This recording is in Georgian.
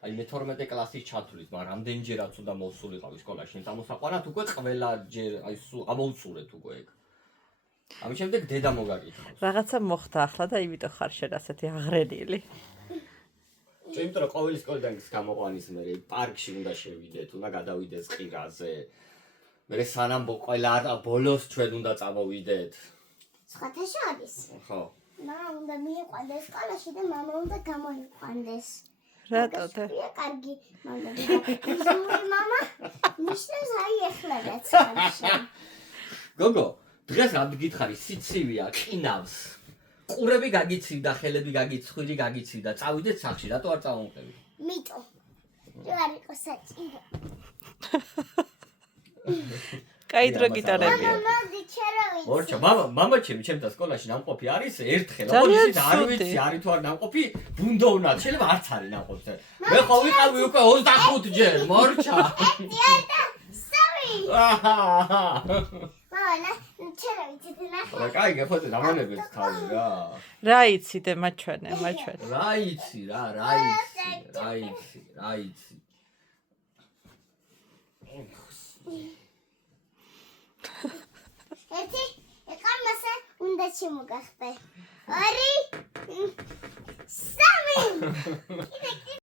აი მე-12 კლასის ჩათვლით, მაგრამ რამდენჯერაც უნდა მოვსულიყავი სკოლაში, ამოსაყვანად უკვე ყველა ჯერ აი სულ ამოვწურეთ უკვე ეგ. ამის შემდეგ დედა მოგაკითხავს. რაღაცა მოხდა ახლა და იმიტომ ხარ შენ ასეთი აღრენილი. იმიტომ რომ ყოველი სკოლიდან გამოყვანის მე პარკში უნდა შევიდეთ, უნდა გადავიდეთ ყირაზე. მე სანამ ყველა ბოლოს ჩვენ უნდა წავიდეთ. სხვათა შორის. ხო. მამა უნდა მიიყვანდეს სკოლაში და მამა უნდა გამოიყვანდეს. რატო და? კარგი მამა. მამა ნიშნავს აი ახლა რაც ხარ. გოგო, დღეს რა გითხარი, სიცივია, ყინავს. ყურები გაგიცივდა, ხელები გაგიცხვირი გაგიცივდა, წავიდეთ სახში, რატო არ წავუმყევი? მიტო. რა არ იყო საჭირო. კაი დრო გიტარებია. მოდი ჩერავი. ორჩა, მამა ჩემი ჩემთან სკოლაში ნამყოფი არის ერთხელ, ძალიან ოპოზიცია არ ცუდი. ვიცი, არის თუ არ ნამყოფი, ბუნდოვნად, შეიძლება არც არის ნამყოფი. მე ხო ვიყავი უკვე 25 ჯერ, მორჩა. Sorry. აჰა. მამა, ჩერავი ცეთნა. რა კაი გეფოთე დამანებებს თავი რა. რა იციდე მაჩვენე. რა იცი რა იცი. ერთი ეკამასა უნდა შემოგახტე. ორი. სამი.